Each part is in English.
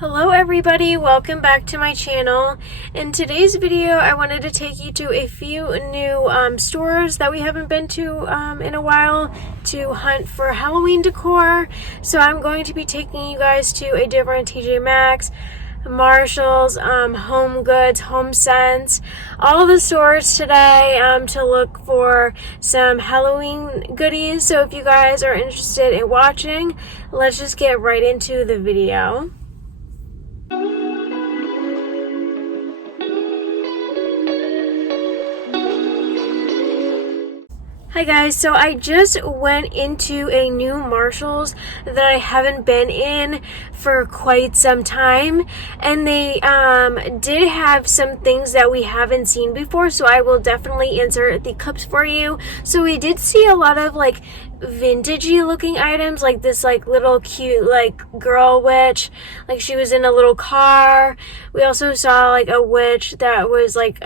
Hello everybody, welcome back to my channel. In today's video I wanted to take you to a few new stores that we haven't been to in a while to hunt for Halloween decor. So I'm going to be taking you guys to a different TJ Maxx, Marshalls, HomeGoods, Homesense, all the stores today to look for some Halloween goodies. So if you guys are interested in watching, let's just get right into the video. Hi guys, so I just went into a new Marshalls that I haven't been in for quite some time, and they did have some things that we haven't seen before, so I will definitely insert the clips for you. So we did see a lot of like vintagey looking items, like this like little cute like girl witch, like she was in a little car. We also saw like a witch that was like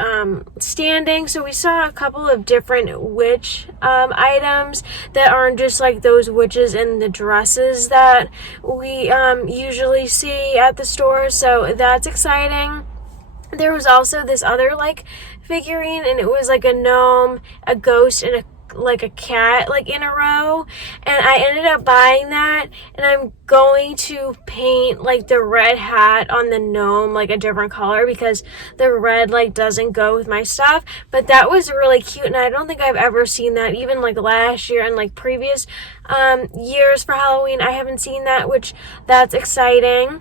standing. So we saw a couple of different witch items that aren't just like those witches in the dresses that we usually see at the store, so that's exciting. There was also this other like figurine, and it was like a gnome, a ghost, and a cat like in a row, and I ended up buying that, and I'm going to paint like the red hat on the gnome like a different color because the red like doesn't go with my stuff. But that was really cute, and I don't think I've ever seen that even like last year and like previous years for Halloween. I haven't seen that, which that's exciting.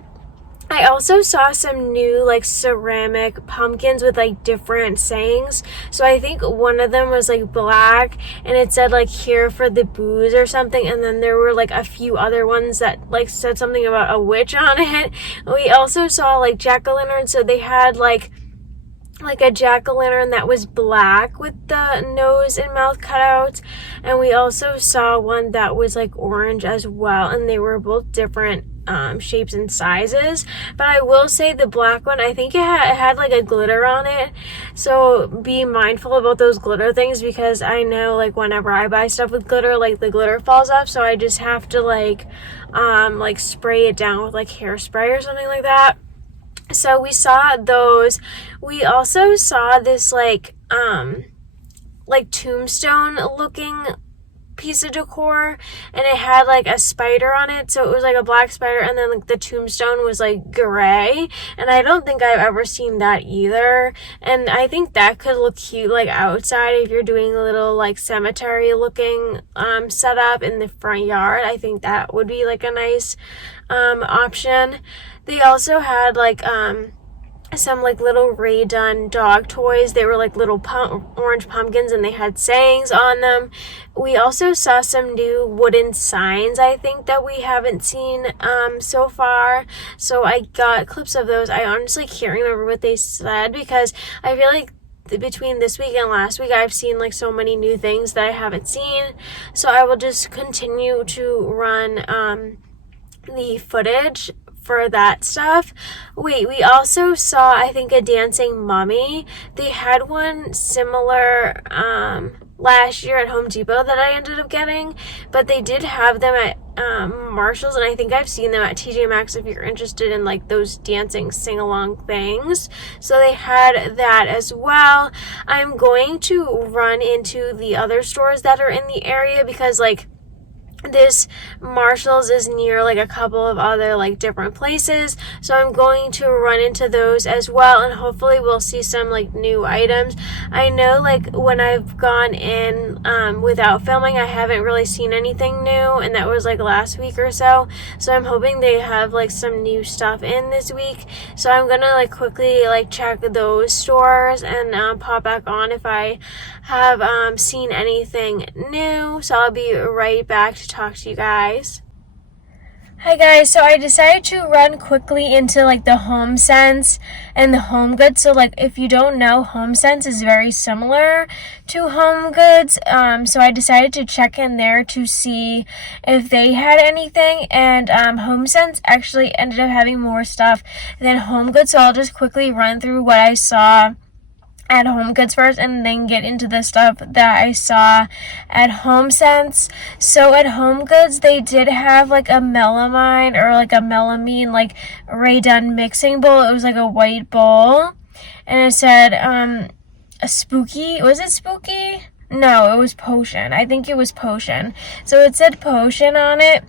I also saw some new like ceramic pumpkins with like different sayings. So I think one of them was like black and it said like here for the booze or something, and then there were like a few other ones that like said something about a witch on it. We also saw like jack-o'-lanterns, so they had like a jack-o'-lantern that was black with the nose and mouth cutouts, and we also saw one that was like orange as well, and they were both different shapes and sizes. But I will say the black one, I think it had like a glitter on it, so be mindful about those glitter things, because I know like whenever I buy stuff with glitter, like the glitter falls off, so I just have to like spray it down with like hairspray or something like that. So we saw those. We also saw this like tombstone looking piece of decor, and it had like a spider on it, so it was like a black spider, and then like the tombstone was like gray, and I don't think I've ever seen that either, and I think that could look cute like outside if you're doing a little like cemetery looking setup in the front yard. I think that would be like a nice option. They also had like some like little Rae Dunn dog toys. They were like little orange pumpkins, and they had sayings on them. We also saw some new wooden signs, I think, that we haven't seen so far, so I got clips of those. I honestly can't remember what they said, because I feel like between this week and last week I've seen like so many new things that I haven't seen, so I will just continue to run the footage for that stuff. Wait, we also saw, I think, a dancing mummy. They had one similar last year at Home Depot that I ended up getting, but they did have them at Marshalls, and I think I've seen them at TJ Maxx if you're interested in like those dancing sing-along things. So they had that as well. I'm going to run into the other stores that are in the area, because like this Marshalls is near like a couple of other like different places, so I'm going to run into those as well, and hopefully we'll see some like new items. I know like when I've gone in without filming, I haven't really seen anything new, and that was like last week or so, so I'm hoping they have like some new stuff in this week. So I'm gonna like quickly like check those stores and pop back on if I have seen anything new. So I'll be right back to talk to you guys. Hi guys, so I decided to run quickly into like the Homesense and the HomeGoods. So like if you don't know, Homesense is very similar to HomeGoods. So I decided to check in there to see if they had anything, and Homesense actually ended up having more stuff than HomeGoods. So I'll just quickly run through what I saw at HomeGoods first and then get into the stuff that I saw at Homesense. So at HomeGoods, they did have like a melamine or like a melamine like Rae Dunn mixing bowl. It was like a white bowl and it said a spooky, was it spooky? No, it was potion. I think it was potion. So it said potion on it.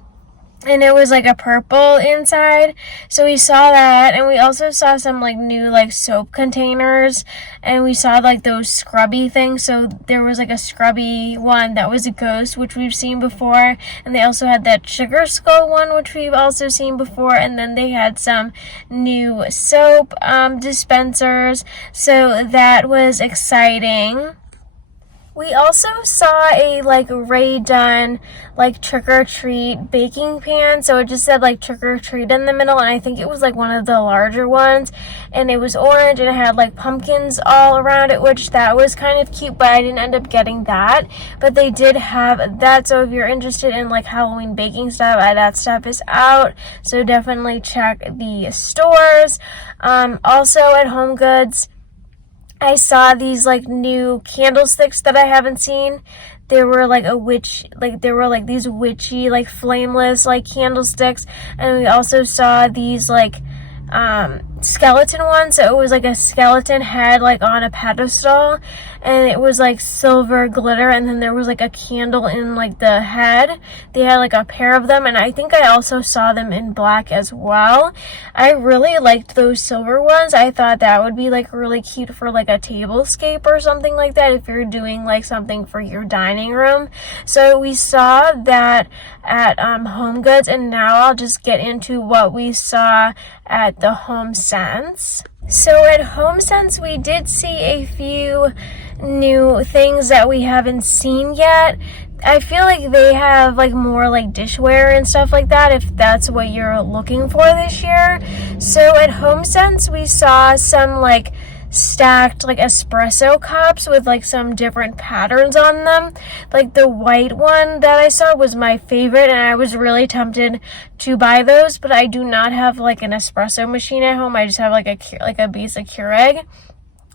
And it was like a purple inside. So we saw that. And we also saw some like new like soap containers. And we saw like those scrubby things. So there was like a scrubby one that was a ghost, which we've seen before. And they also had that sugar skull one, which we've also seen before. And then they had some new soap dispensers. So that was exciting. We also saw a like Rae Dunn like trick or treat baking pan. So it just said like trick or treat in the middle, and I think it was like one of the larger ones, and it was orange and it had like pumpkins all around it, which that was kind of cute, but I didn't end up getting that. But they did have that, so if you're interested in like Halloween baking stuff, that stuff is out. So definitely check the stores. Also at HomeGoods, I saw these like new candlesticks that I haven't seen. There were like these witchy like flameless like candlesticks, and we also saw these like skeleton ones. So it was like a skeleton head like on a pedestal, and it was like silver glitter, and then there was like a candle in like the head. They had like a pair of them, and I think I also saw them in black as well. I really liked those silver ones. I thought that would be like really cute for like a tablescape or something like that if you're doing like something for your dining room. So we saw that at HomeGoods, and now I'll just get into what we saw at the Homesense. So at Homesense, we did see a few new things that we haven't seen yet. I feel like they have like more like dishware and stuff like that if that's what you're looking for this year. So at Homesense, we saw some like stacked like espresso cups with like some different patterns on them. Like the white one that I saw was my favorite, and I was really tempted to buy those, but I do not have like an espresso machine at home. I just have like a basic Keurig.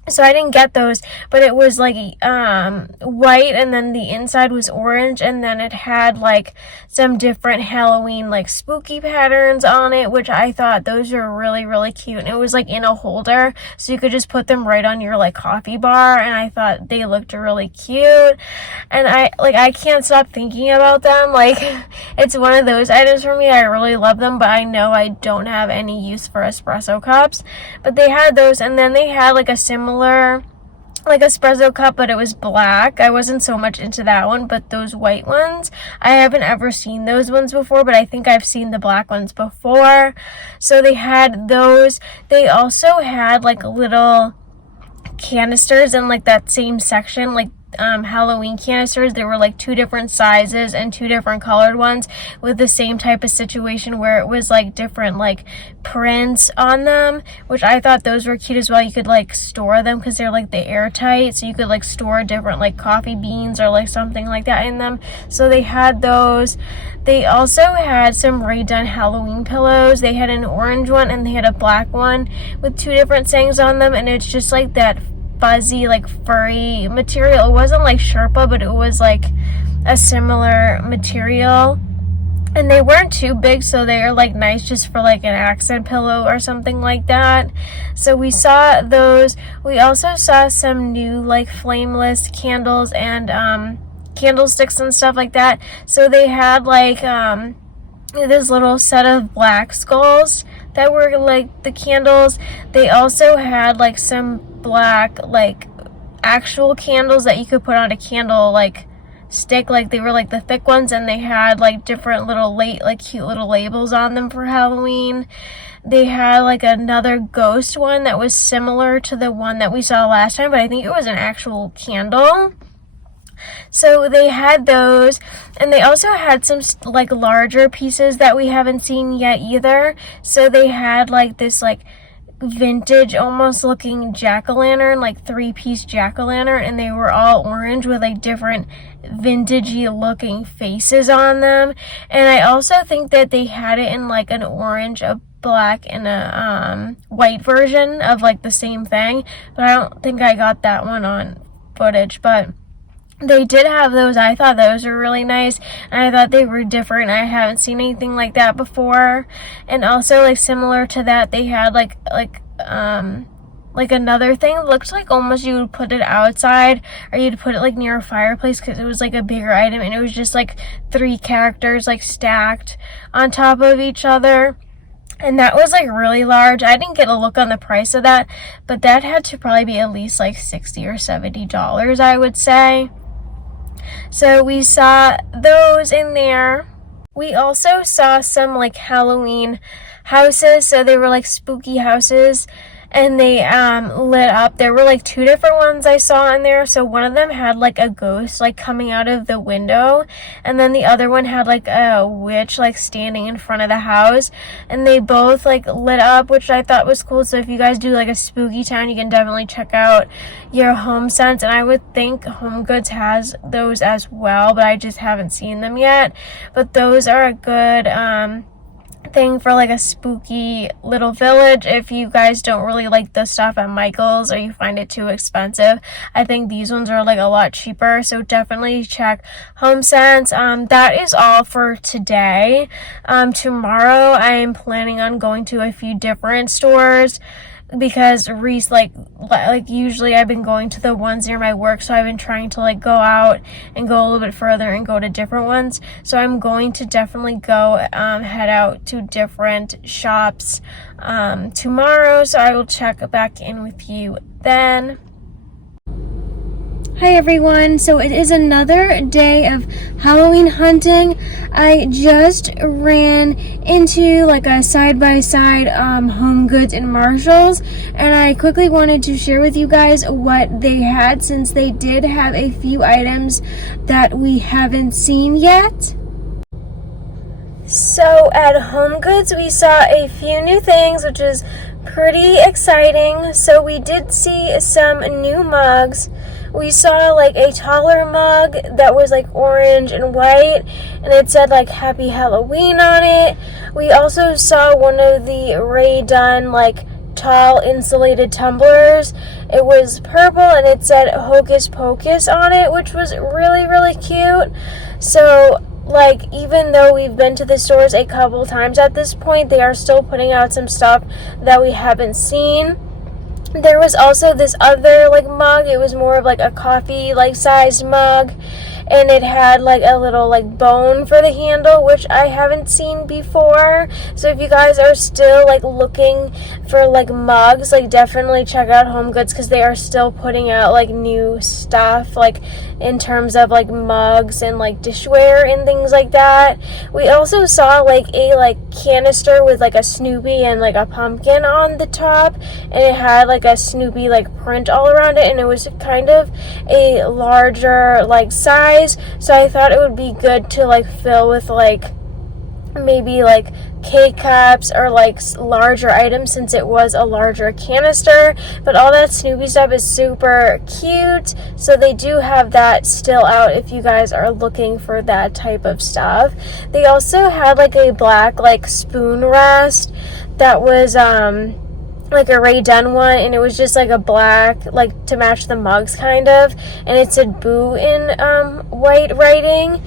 So I didn't get those, but it was like white, and then the inside was orange, and then it had like some different Halloween like spooky patterns on it, which I thought those were really, really cute. And it was like in a holder, so you could just put them right on your like coffee bar, and I thought they looked really cute. And I can't stop thinking about them. Like it's one of those items for me. I really love them, but I know I don't have any use for espresso cups. But they had those, and then they had like a similar like espresso cup, but it was black. I wasn't so much into that one, but those white ones, I haven't ever seen those ones before, but I think I've seen the black ones before. So they had those. They also had like little canisters in like that same section, like Halloween canisters. There were like two different sizes and two different colored ones with the same type of situation where it was like different like prints on them, which I thought those were cute as well. You could like store them because they're like the airtight, so you could like store different like coffee beans or like something like that in them. So they had those. They also had some Rae Dunn Halloween pillows. They had an orange one and they had a black one with two different sayings on them, and it's just like that fuzzy like furry material. It wasn't like Sherpa, but it was like a similar material, and they weren't too big, so they're like nice just for like an accent pillow or something like that. So we saw those. We also saw some new like flameless candles and candlesticks and stuff like that. So they had like this little set of black skulls that were like the candles. They also had like some black like actual candles that you could put on a candle like stick, like they were like the thick ones, and they had like different little cute little labels on them for Halloween. They had like another ghost one that was similar to the one that we saw last time, but I think it was an actual candle. So they had those, and they also had some like larger pieces that we haven't seen yet either. So they had like this like vintage almost looking jack-o'-lantern, like 3-piece jack-o'-lantern, and they were all orange with like different vintagey looking faces on them. And I also think that they had it in like an orange, a black and a white version of like the same thing, but I don't think I got that one on footage. But they did have those. I thought those were really nice, and I thought they were different. I haven't seen anything like that before. And also, like, similar to that, they had like another thing. It looked like almost you would put it outside, or you'd put it like near a fireplace, because it was like a bigger item, and it was just like 3 characters like stacked on top of each other. And that was like really large. I didn't get a look on the price of that, but that had to probably be at least like $60 or $70, I would say. So we saw those in there. We also saw some like Halloween houses. So they were like spooky houses, and they lit up. There were like 2 different ones I saw in there. So one of them had like a ghost like coming out of the window, and then the other one had like a witch like standing in front of the house, and they both like lit up, which I thought was cool. So if you guys do like a spooky town, you can definitely check out your Homesense, and I would think HomeGoods has those as well, but I just haven't seen them yet. But those are a good thing for like a spooky little village. If you guys don't really like the stuff at Michael's, or you find it too expensive, I think these ones are like a lot cheaper. So definitely check Homesense. That is all for today. Tomorrow I am planning on going to a few different stores, because Reese, like usually I've been going to the ones near my work, so I've been trying to like go out and go a little bit further and go to different ones. So I'm going to definitely go head out to different shops tomorrow, so I will check back in with you then. Hi everyone, so it is another day of Halloween hunting. I just ran into like a side-by-side HomeGoods and Marshalls, and I quickly wanted to share with you guys what they had, since they did have a few items that we haven't seen yet. So at HomeGoods we saw a few new things, which is pretty exciting. So we did see some new mugs. We saw like a taller mug that was like orange and white, and it said like Happy Halloween on it. We also saw one of the Rae Dunn like tall insulated tumblers. It was purple, and it said Hocus Pocus on it, which was really, really cute. So like, even though we've been to the stores a couple times at this point, they are still putting out some stuff that we haven't seen. There was also this other like mug. It was more of like a coffee like sized mug, and it had like a little like bone for the handle, which I haven't seen before. So if you guys are still like looking for like mugs, like definitely check out HomeGoods, because they are still putting out like new stuff like in terms of like mugs and like dishware and things like that. We also saw like a like canister with like a Snoopy and like a pumpkin on the top, and it had like a Snoopy like print all around it, and it was kind of a larger like size. So I thought it would be good to like fill with like maybe like K-cups or like larger items, since it was a larger canister. But all that Snoopy stuff is super cute, so they do have that still out if you guys are looking for that type of stuff. They also had like a black like spoon rest that was like a Rae Dunn one, and it was just like a black, like to match the mugs kind of, and it said boo in white writing.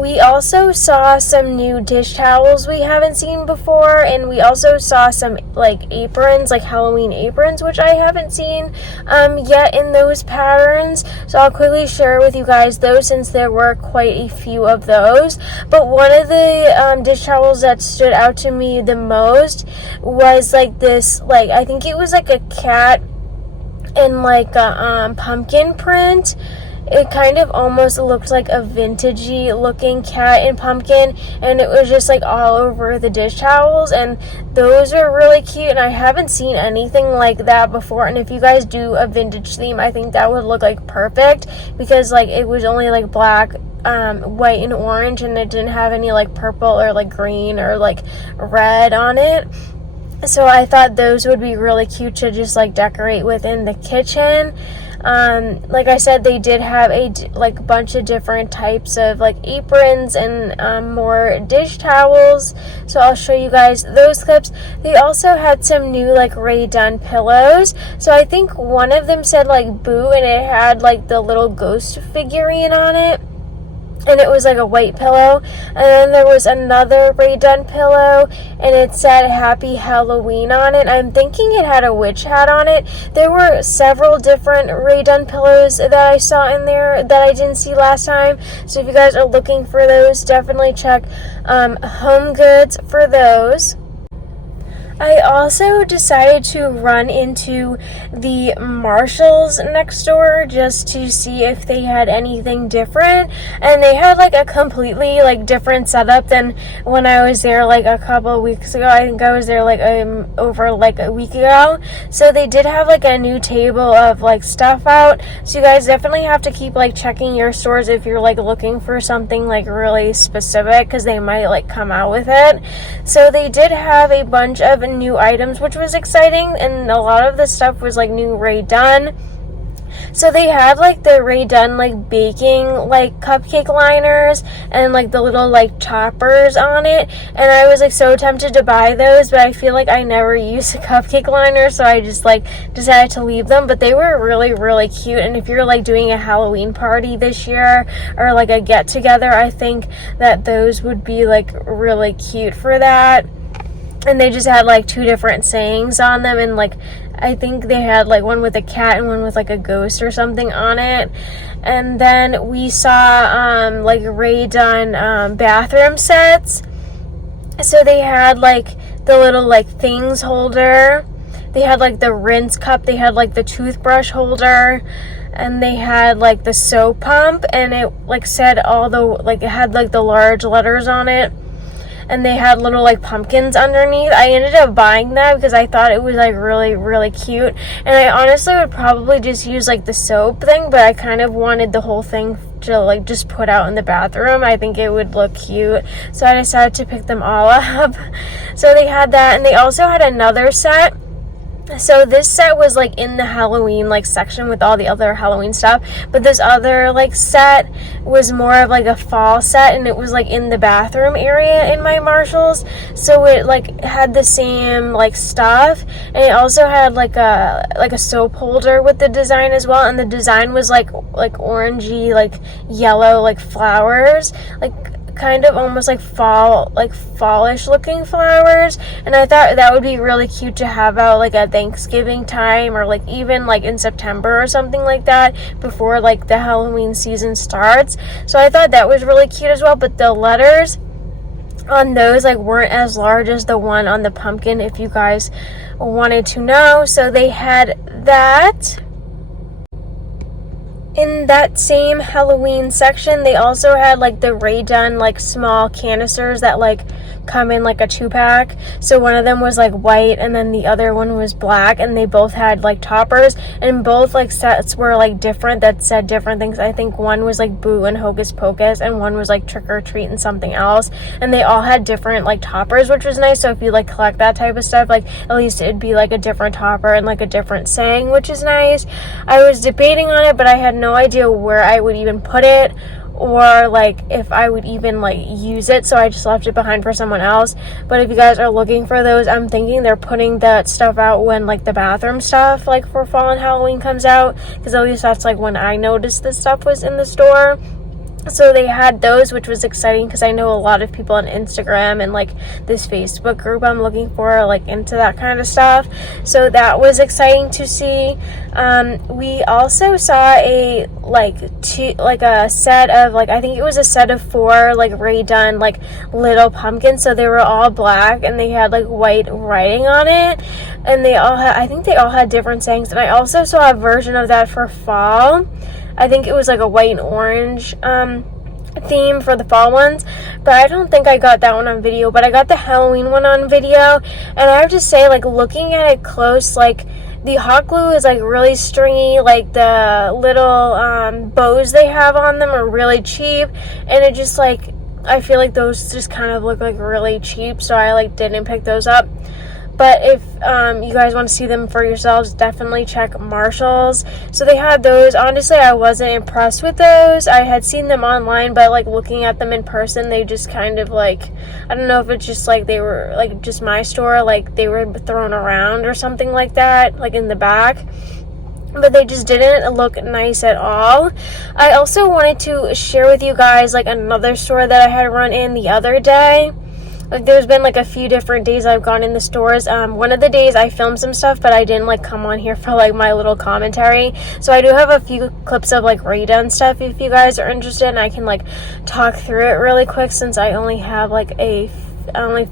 We also saw some new dish towels we haven't seen before, and we also saw some like aprons, like Halloween aprons, which I haven't seen yet in those patterns. So I'll quickly share with you guys those, since there were quite a few of those. But one of the dish towels that stood out to me the most was like this, like I think it was like a cat and like a pumpkin print. It kind of almost looked like a vintagey looking cat and pumpkin, and it was just like all over the dish towels, and those are really cute, and I haven't seen anything like that before. And if you guys do a vintage theme, I think that would look like perfect, because like it was only like black, white and orange, and it didn't have any like purple or like green or like red on it. So I thought those would be really cute to just like decorate within the kitchen. Like I said, they did have a bunch of different types of like aprons and more dish towels, so I'll show you guys those clips. They also had some new like Rae Dunn pillows, so I think one of them said like boo, and it had like the little ghost figurine on it, and it was like a white pillow. And then there was another Rae Dunn pillow, and it said Happy Halloween on it. I'm thinking it had a witch hat on it. There were several different Rae Dunn pillows that I saw in there that I didn't see last time, so if you guys are looking for those, definitely check HomeGoods for those. I also decided to run into the Marshalls next door just to see if they had anything different, and they had like a completely like different setup than when I was there like a couple of weeks ago. I think I was there like over like a week ago. So they did have like a new table of like stuff out, so you guys definitely have to keep like checking your stores if you're like looking for something like really specific, because they might like come out with it. So they did have a bunch of new items, which was exciting, and a lot of the stuff was like new Rae Dunn. So they had like the Rae Dunn like baking like cupcake liners and like the little like toppers on it, and I was like so tempted to buy those, but I feel like I never use a cupcake liner, so I just like decided to leave them. But they were really, really cute, and if you're like doing a Halloween party this year or like a get together, I think that those would be like really cute for that. And they just had like two different sayings on them, and like I think they had like one with a cat and one with like a ghost or something on it. And then we saw like Rae Dunn bathroom sets. So they had like the little like things holder, they had like the rinse cup, they had like the toothbrush holder, and they had like the soap pump, and it like said all the like it had like the large letters on it. And they had little like pumpkins underneath. I ended up buying that because I thought it was like really, really cute. And I honestly would probably just use like the soap thing, but I kind of wanted the whole thing to like just put out in the bathroom. I think it would look cute, so I decided to pick them all up. So they had that, and they also had another set. So this set was like in the Halloween like section with all the other Halloween stuff, but this other like set was more of like a fall set, and it was like in the bathroom area in my Marshalls. So it like had the same like stuff, and it also had like a soap holder with the design as well, and the design was like orangey, like yellow, like flowers, like kind of almost like fallish looking flowers. And I thought that would be really cute to have out like at Thanksgiving time, or like even like in September or something like that, before like the Halloween season starts. So I thought that was really cute as well. But the letters on those like weren't as large as the one on the pumpkin, if you guys wanted to know. So they had that. In that same Halloween section, they also had like the Rae Dunn like small canisters that like come in like a 2-pack. So one of them was like white, and then the other one was black, and they both had like toppers, and both like sets were like different, that said different things. I think one was like boo and hocus pocus, and one was like trick or treat and something else, and they all had different like toppers, which was nice. So if you like collect that type of stuff, like at least it'd be like a different topper and like a different saying, which is nice. I was debating on it, but I had no idea where I would even put it, or like if I would even like use it, so I just left it behind for someone else. But if you guys are looking for those, I'm thinking they're putting that stuff out when like the bathroom stuff like for fall and Halloween comes out, because at least that's like when I noticed this stuff was in the store. So they had those, which was exciting because I know a lot of people on Instagram and like this Facebook group I'm looking for like into that kind of stuff. So that was exciting to see. We also saw a a set of like, I think it was a set of 4 like Rae Dunn like little pumpkins. So they were all black, and they had like white writing on it, and they all had, I think they all had different sayings. And I also saw a version of that for fall. I think it was like a white and orange theme for the fall ones, but I don't think I got that one on video. But I got the Halloween one on video, and I have to say, like looking at it close, like the hot glue is like really stringy, like the little bows they have on them are really cheap, and it just like, I feel like those just kind of look like really cheap, so I like didn't pick those up. But if you guys want to see them for yourselves, definitely check Marshall's. So they had those. Honestly, I wasn't impressed with those. I had seen them online, but like looking at them in person, they just kind of like, I don't know if it's just like they were like just my store, like they were thrown around or something like that, like in the back. But they just didn't look nice at all. I also wanted to share with you guys like another store that I had run in the other day. Like there's been like a few different days I've gone in the stores. One of the days I filmed some stuff, but I didn't like come on here for like my little commentary. So I do have a few clips of like Rae Dunn stuff if you guys are interested, and I can like talk through it really quick since I only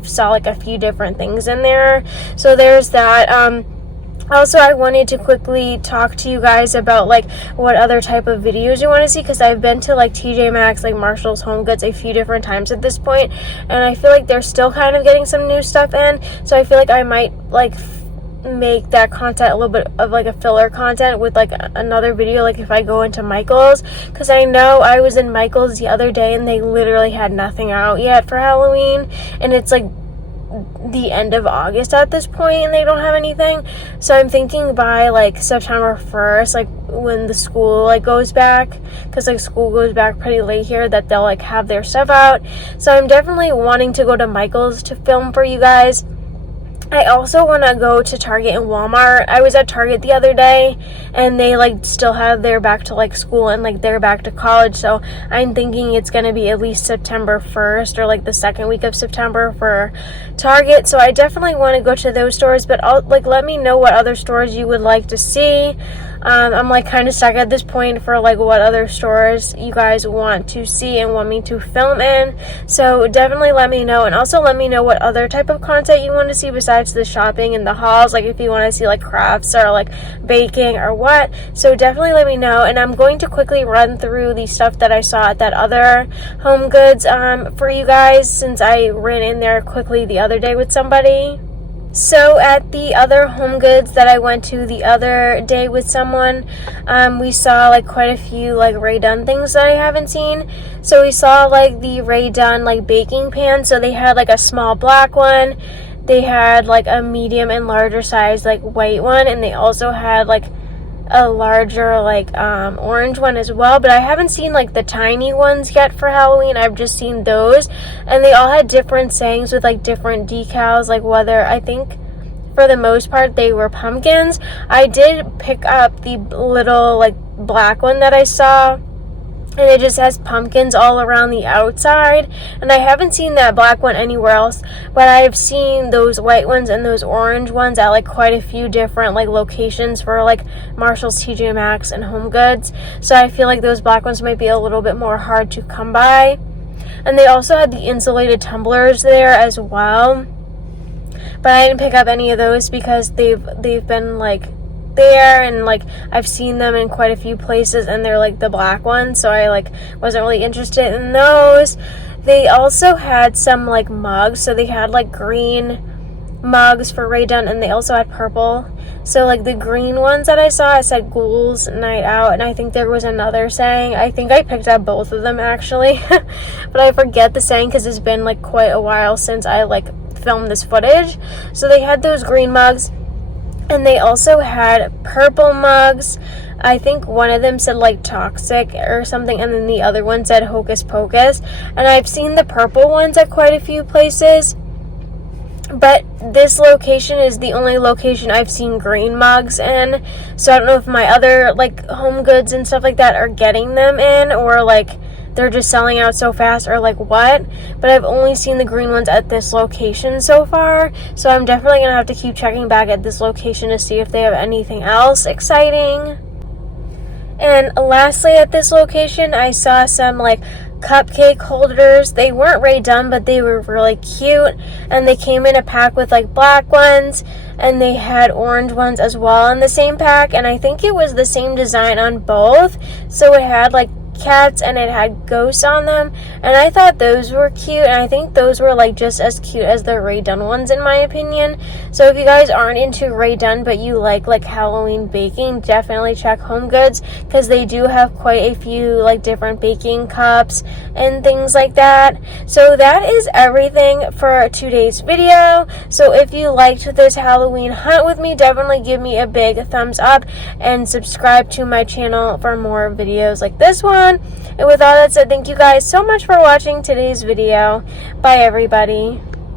saw like a few different things in there. So there's that. Also, I wanted to quickly talk to you guys about like what other type of videos you want to see, because I've been to like TJ Maxx, like Marshall's, HomeGoods a few different times at this point, and I feel like they're still kind of getting some new stuff in. So I feel like I might like make that content a little bit of like a filler content with like another video, like if I go into Michael's, because I know I was in Michael's the other day and they literally had nothing out yet for Halloween, and it's like the end of August at this point and they don't have anything. So I'm thinking by like September 1st, like when the school like goes back, because like school goes back pretty late here, that they'll like have their stuff out. So I'm definitely wanting to go to Michael's to film for you guys. I also want to go to Target and Walmart. I was at Target the other day and they like still have their back to like school and like they're back to college, so I'm thinking it's going to be at least September 1st or like the second week of September for Target. So I definitely want to go to those stores, but let me know what other stores you would like to see. I'm like kind of stuck at this point for like what other stores you guys want to see and want me to film in. So definitely let me know, and also let me know what other type of content you want to see besides the shopping and the hauls, like if you want to see like crafts or like baking or what. So definitely let me know, and I'm going to quickly run through the stuff that I saw at that other HomeGoods for you guys, since I ran in there quickly the other day with somebody. So at the other HomeGoods that I went to the other day with someone, we saw like quite a few like Rae Dunn things that I haven't seen. So we saw like the Rae Dunn like baking pan. So they had like a small black one, they had like a medium and larger size like white one, and they also had like a larger like orange one as well. But I haven't seen like the tiny ones yet for Halloween. I've just seen those, and they all had different sayings with like different decals, like whether, I think for the most part they were pumpkins. I did pick up the little like black one that I saw, and it just has pumpkins all around the outside, and I haven't seen that black one anywhere else, but I've seen those white ones and those orange ones at like quite a few different like locations for like Marshall's, TJ Maxx, and HomeGoods. So I feel like those black ones might be a little bit more hard to come by. And they also had the insulated tumblers there as well, but I didn't pick up any of those because they've been like there, and like I've seen them in quite a few places, and they're like the black ones, so I like wasn't really interested in those. They also had some like mugs, so they had like green mugs for Rae Dunn, and they also had purple. So like the green ones that I saw, it said Ghouls Night Out, and I think there was another saying. I think I picked up both of them actually but I forget the saying because it's been like quite a while since I like filmed this footage. So they had those green mugs, and they also had purple mugs. I think one of them said like Toxic or something, and then the other one said Hocus Pocus. And I've seen the purple ones at quite a few places, but this location is the only location I've seen green mugs in. So I don't know if my other like HomeGoods and stuff like that are getting them in, or like they're just selling out so fast, or like what. But I've only seen the green ones at this location so far, so I'm definitely gonna have to keep checking back at this location to see if they have anything else exciting. And lastly, at this location I saw some like cupcake holders. They weren't Rae Dunn, but they were really cute, and they came in a pack with like black ones, and they had orange ones as well in the same pack, and I think it was the same design on both. So it had like cats and it had ghosts on them, and I thought those were cute, and I think those were like just as cute as the Rae Dunn ones in my opinion. So if you guys aren't into Rae Dunn but you like Halloween baking, definitely check HomeGoods, because they do have quite a few like different baking cups and things like that. So that is everything for today's video. So if you liked this Halloween hunt with me, definitely give me a big thumbs up and subscribe to my channel for more videos like this one. And with all that said, thank you guys so much for watching today's video. Bye everybody.